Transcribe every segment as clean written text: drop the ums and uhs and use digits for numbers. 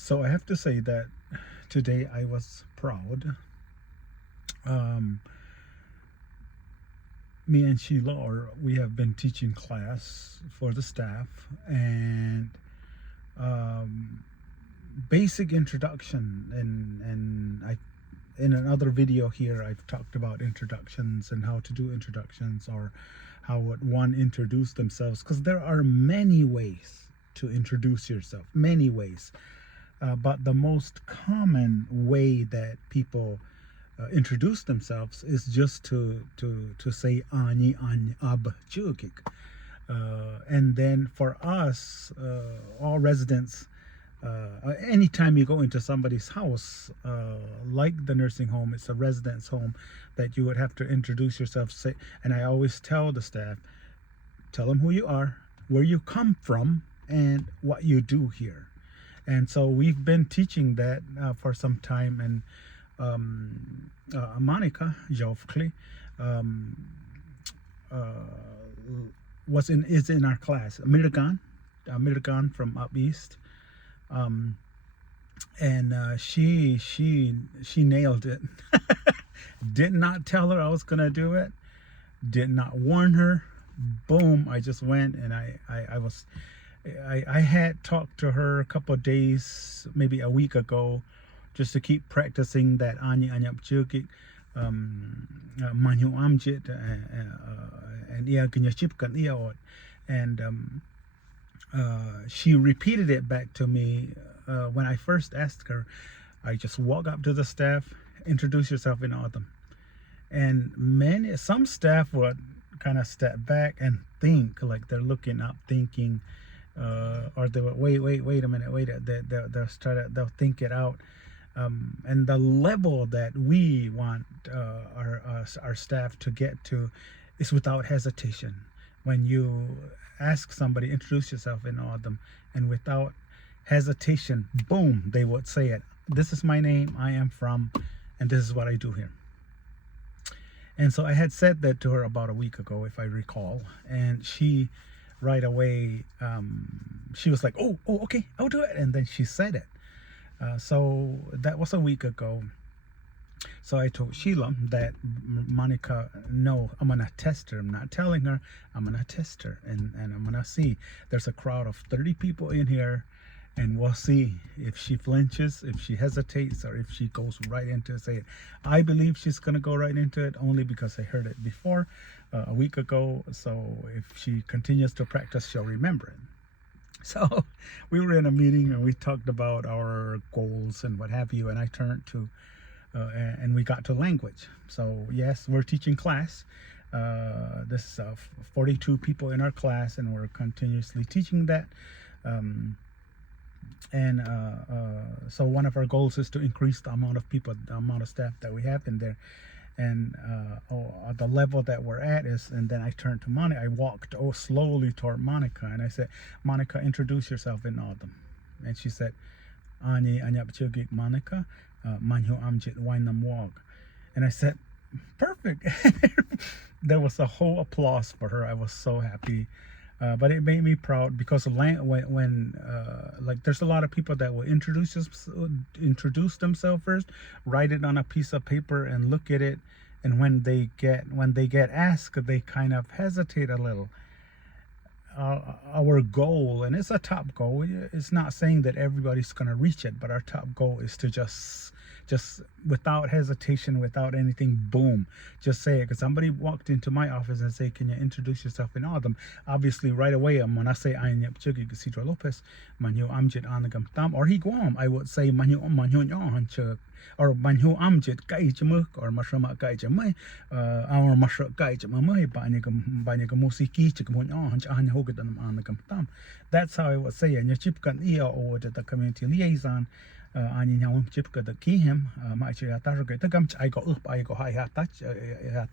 So I have to say that today I was proud. Um, Me and Sheila, we have been teaching class for the staff, and um, basic introduction. And I in another video here I've talked about introductions and how to do introductions, or how would one introduce themselves, because there are many ways to introduce yourself, many ways. But the most common way that people introduce themselves is just to say ani ani ab chukik. And then for us, all residents, anytime you go into somebody's house, like the nursing home, it's a residence home, that you would have to introduce yourself. Say, and I always tell the staff, tell them who you are, where you come from, and what you do here. And so we've been teaching that for some time. And Monica Joffrey um, uh, is in our class. Mirgan from up east, um, and she nailed it. Did not tell her I was gonna do it. Did not warn her. Boom! I just went, and I had talked to her a couple of days, maybe a week ago, just to keep practicing that Ani Anyap Chukik, Manhu Amjit, and Ia Gnyachipkan Iaot. And she repeated it back to me when I first asked her. I just walk up to the staff, introduce yourself in autumn. And some staff would kind of step back and think, like they're looking up, thinking, or they would wait a minute, they'll think it out. And the level that we want our staff to get to is without hesitation. When you ask somebody, introduce yourself in autumn, and without hesitation, boom, they would say it. This is my name, I am from, and this is what I do here. And so I had said that to her about a week ago, if I recall, and she right away, she was like, oh, okay, I'll do it. And then she said it. So that was a week ago. So I told Sheila that, Monica, no, I'm gonna test her. I'm not telling her, I'm gonna test her, and I'm gonna see. There's a crowd of 30 people in here, and we'll see if she flinches, if she hesitates, or if she goes right into it. Say it. I believe she's gonna go right into it, only because I heard it before a week ago. So if she continues to practice, she'll remember it. So we were in a meeting, and we talked about our goals and what have you, and I turned to and we got to language. So yes, we're teaching class. This is 42 people in our class, and we're continuously teaching that. And so one of our goals is to increase the amount of people, the amount of staff that we have in there. And the level that we're at is, and then I turned to Monica. I walked slowly toward Monica, and I said, Monica, introduce yourself in autumn. And she said, Ani Anyap Chugik Monica, Manhu Amjit Wainam Wog. And I said, perfect. There was a whole applause for her. I was so happy. But it made me proud, because when like, there's a lot of people that will introduce themselves first, write it on a piece of paper and look at it, and when they get asked, they kind of hesitate a little. Our goal, and it's a top goal, it's not saying that everybody's going to reach it, but our top goal is to just without hesitation, without anything, boom, just say it. Because somebody walked into my office and say, can you introduce yourself in autumn? Obviously right away, I'm gonna say Anyap Chugik Isidro Lopez, Manhu Amjit Anagam Tam, or Higuam, I would say Manhu Nyon, or Manhu Amjit Kaijamuk, or Mashrama Kaijamay, our Mashra Kaijamay, Banyagam Musiki, Chikamun, Anhogadan Anagam Tam. That's how I would say it. And your chip can ear or the community liaison. Ani nyawang chip ka the key him, my chiatar get the gum. I go up, I go high hat touch, get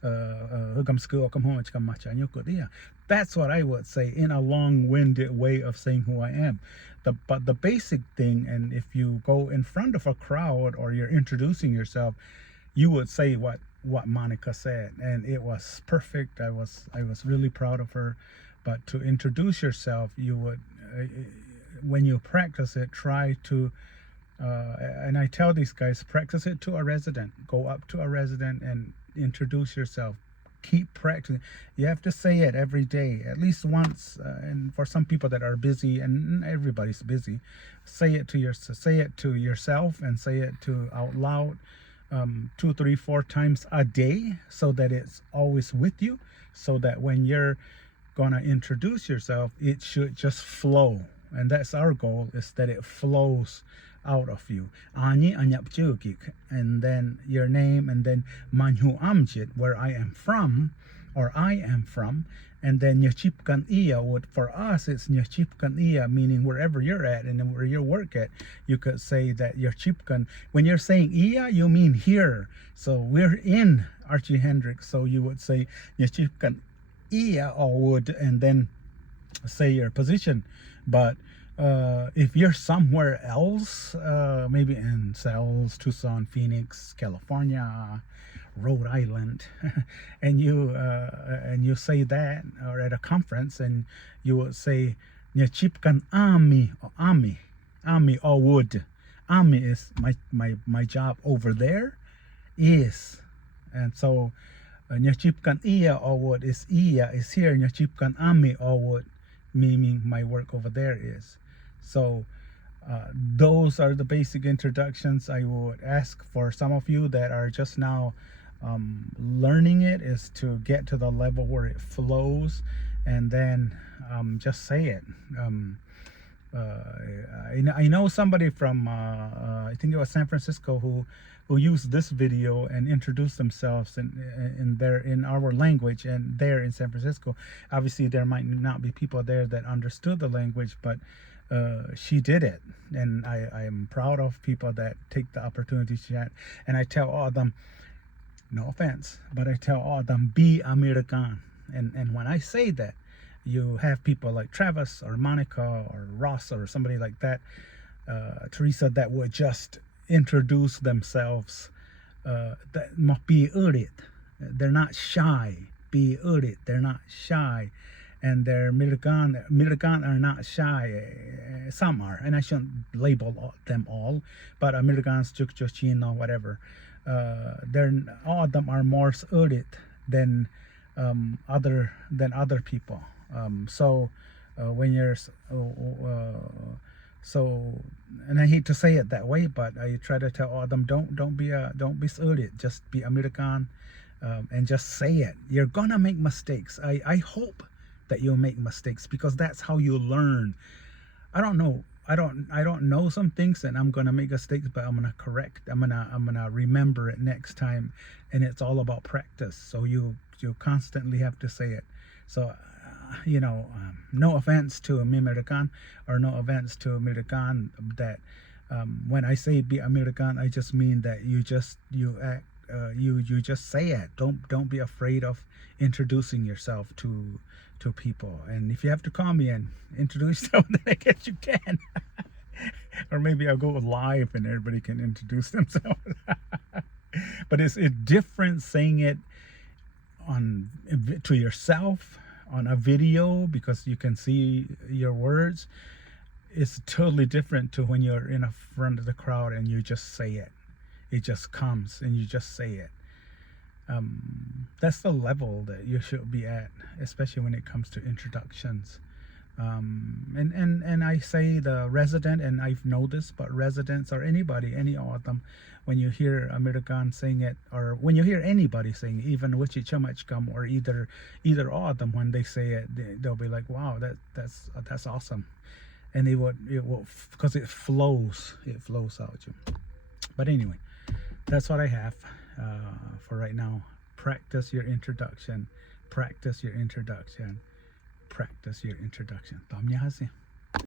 the gum school come home, come much, and you could hear. That's what I would say, in a long-winded way of saying who I am. But the basic thing, and if you go in front of a crowd or you're introducing yourself, you would say what Monica said, and it was perfect. I was really proud of her. But to introduce yourself, you would. when you practice it, try to and I tell these guys, practice it to a resident. Go up to a resident and introduce yourself. Keep practicing. You have to say it every day, at least once. And for some people that are busy, and everybody's busy, say it to yourself and say it to out loud 2, 3, 4 times a day, so that it's always with you. So that when you're gonna introduce yourself, it should just flow. And that's our goal, is that it flows out of you. Ani anyapchukik, and then your name, and then Manhu Amjit, where I am from, or I am from, and then Nyachipkan Iya. What for us it's Nyachipkan Iya, meaning wherever you're at and where you work at, you could say that your Chipkan. When you're saying Iya, you mean here. So we're in Archie Hendricks, so you would say Nyachipkan Iya, or would, and then say your position. But if you're somewhere else, maybe in Cells, Tucson, Phoenix, California, Rhode Island, and you say that, or at a conference, and you would say Nyachipkan Ami, or Ami, or would. Ami is my job over there is, and so Nyachipkan Iya, or would is Iya is here. Nyachipkan Ami, or would, meaning my work over there is. So those are the basic introductions. I would ask for some of you that are just now learning it, is to get to the level where it flows, and then just say it. I know somebody from I think it was San Francisco who used this video and introduced themselves in our language, and there in San Francisco. Obviously there might not be people there that understood the language, but she did it, and I am proud of people that take the opportunity to chat. And I tell all of them, no offense, but I tell all of them, be American. And when I say that, you have people like Travis or Monica or Ross or somebody like that, Teresa, that would just introduce themselves. That must be urit. They're not shy. Be urit. They're not shy. And they're American are not shy. Some are, and I shouldn't label them all, but Americans, Chino, whatever. They're all of them are more urit than other people. So when you're so, and I hate to say it that way, but I try to tell all of them, don't be urit, just be American, and just say it. You're gonna make mistakes. I hope that you'll make mistakes, because that's how you learn. I don't know some things, and I'm gonna make mistakes, but I'm gonna correct. I'm gonna remember it next time, and it's all about practice. So you constantly have to say it. So no offense to American, or no offense to American, that when I say be American, I just mean that you just say it. Don't be afraid of introducing yourself to people. And if you have to call me and introduce yourself, then I guess you can. Or maybe I'll go live and everybody can introduce themselves. But it's different saying it to yourself on a video, because you can see your words. It's totally different to when you're in front of the crowd and you just say it. It just comes and you just say it. That's the level that you should be at, especially when it comes to introductions. And I say the resident, and I've noticed, but residents or anybody, any of them, when you hear American saying it, or when you hear anybody saying, even Wichichamachkam, or either all of them, when they say it, they'll be like, wow, that's awesome. And it will, because it flows out you. But anyway, that's what I have for right now. Practice your introduction. Practice your introduction. Practice your introduction. Tom Yasi.